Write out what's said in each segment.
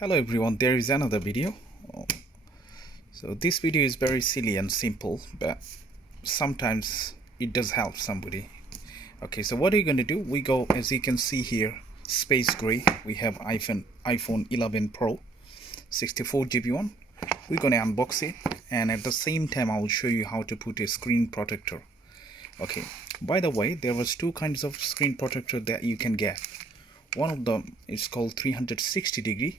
Hello everyone, there is another video. So this video is very silly and simple, but sometimes it does help somebody. Okay, so what are you going to do? We go, as you can see here, space gray. We have iPhone 11 Pro 64GB one. We're going to unbox it, and at the same time I will show you how to put a screen protector. Okay, by the way, there was two kinds of screen protector that you can get. One of them is called 360 degree.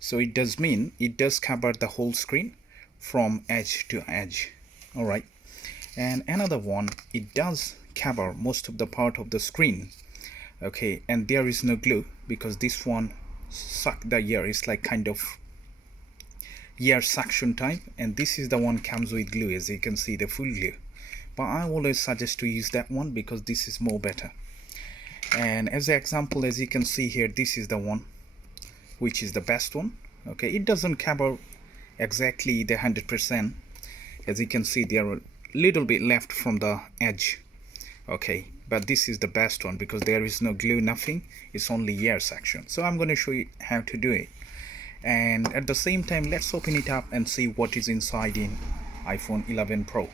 So it does mean it does cover the whole screen from edge to edge. Alright, and another one, it does cover most of the part of the screen. Okay, and there is no glue because this one suck the air, is like kind of air suction type, and this is the one comes with glue, as you can see, the full glue. But I always suggest to use that one because this is more better. And as an example, as you can see here, this is the one which is the best one. Okay, it doesn't cover exactly the 100%. As you can see, there are a little bit left from the edge. Okay, but this is the best one because there is no glue, nothing. It's only air section. So I'm going to show you how to do it, and at the same time let's open it up and see what is inside in iPhone 11 Pro.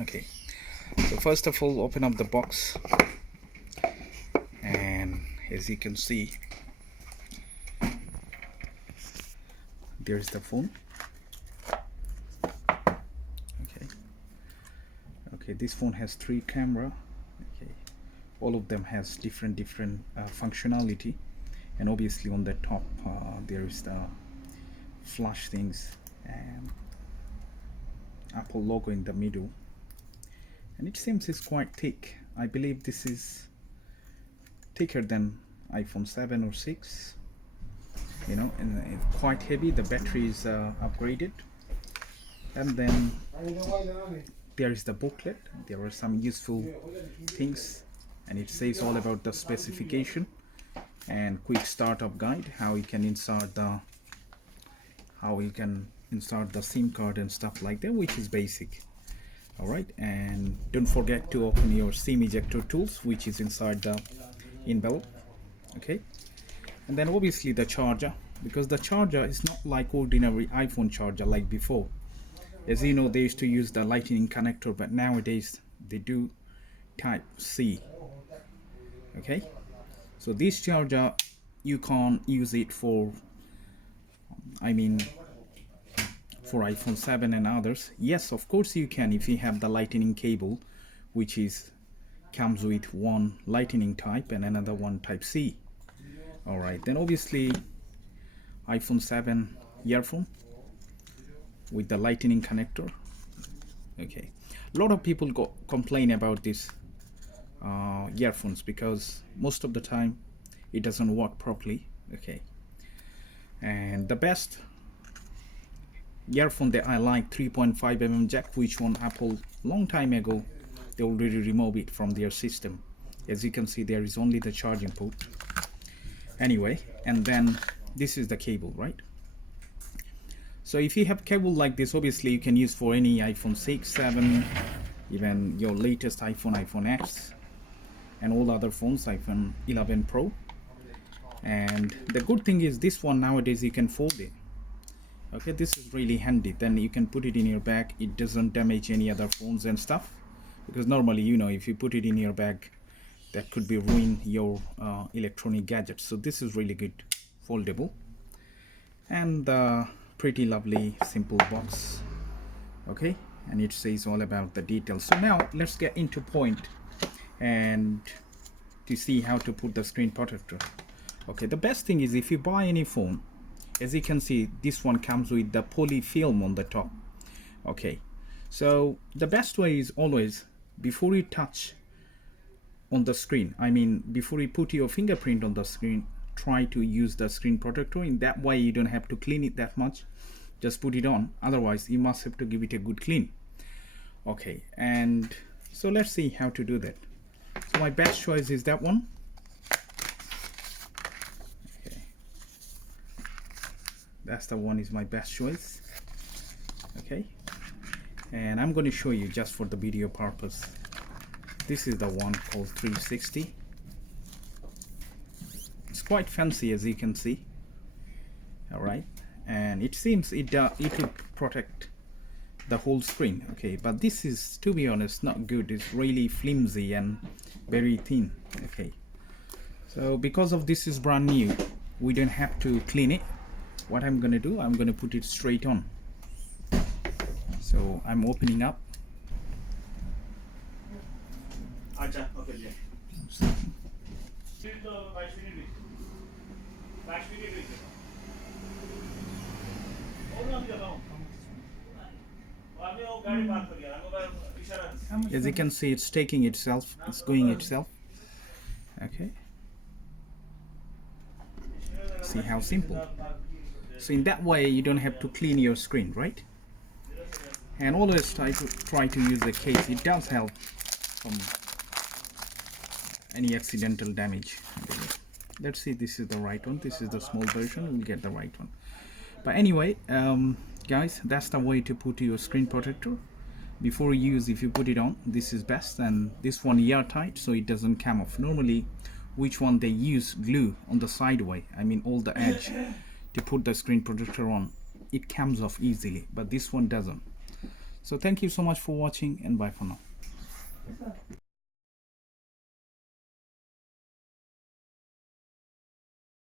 Okay, so first of all, open up the box, and as you can see, there's the phone. Okay, this phone has 3 camera. Okay, all of them has different functionality, and obviously on the top there is the flash things and Apple logo in the middle, and it seems it's quite thick. I believe this is thicker than iPhone 7 or 6, you know, and quite heavy. The battery is upgraded, and then there is the booklet. There are some useful things, and it says all about the specification and quick startup guide, how you can insert the SIM card and stuff like that, which is basic. All right, and don't forget to open your SIM ejector tools, which is inside the envelope. Okay, and then obviously the charger, because the charger is not like ordinary iPhone charger like before. As you know, they used to use the lightning connector, but nowadays they do type C. Okay, so this charger, you can't use it for, for iPhone 7 and others. Yes, of course you can, if you have the lightning cable, which is comes with one lightning type and another one type C. Alright, then obviously iPhone 7 earphone with the lightning connector. Okay, a lot of people complain about this earphones because most of the time it doesn't work properly. Okay, and the best earphone that I like, 3.5mm jack, which one Apple long time ago they already removed it from their system. As you can see, there is only the charging port. Anyway, and then this is the cable, right? So if you have cable like this, obviously you can use for any iPhone 6, 7, even your latest iPhone X, and all other phones, iPhone 11 Pro. And the good thing is this one nowadays you can fold it. Okay, this is really handy. Then you can put it in your bag. It doesn't damage any other phones and stuff, because normally, you know, if you put it in your bag, that could be ruin your electronic gadgets. So this is really good, foldable, and pretty lovely simple box. Okay, and it says all about the details. So now let's get into point and to see how to put the screen protector. Okay, the best thing is if you buy any phone, as you can see, this one comes with the poly film on the top. Okay, so the best way is always, before you touch on the screen, before you put your fingerprint on the screen, try to use the screen protector. In that way you don't have to clean it that much, just put it on. Otherwise you must have to give it a good clean. Okay, and so let's see how to do that. So my best choice is that one. Okay, that's the one is my best choice. Okay, and I'm going to show you just for the video purpose. This is the one called 360. It's quite fancy, as you can see. all right, and it seems it would protect the whole screen. Okay, but this is, to be honest, not good. It's really flimsy and very thin. Okay, so because of this is brand new, we don't have to clean it. What I'm gonna do, I'm gonna put it straight on. So I'm opening up. As you can see, it's taking itself, it's going itself. Okay, see how simple. So in that way you don't have to clean your screen, right? And always try to use a case. It does help from any accidental damage. Let's see, this is the right one. This is the small version. We'll get the right one. But anyway, guys, that's the way to put your screen protector. Before you use, if you put it on, this is best. And this one airtight, so it doesn't come off. Normally, which one they use glue on the sideway, I mean all the edge, to put the screen protector on, it comes off easily, but this one doesn't. So thank you so much for watching, and bye for now.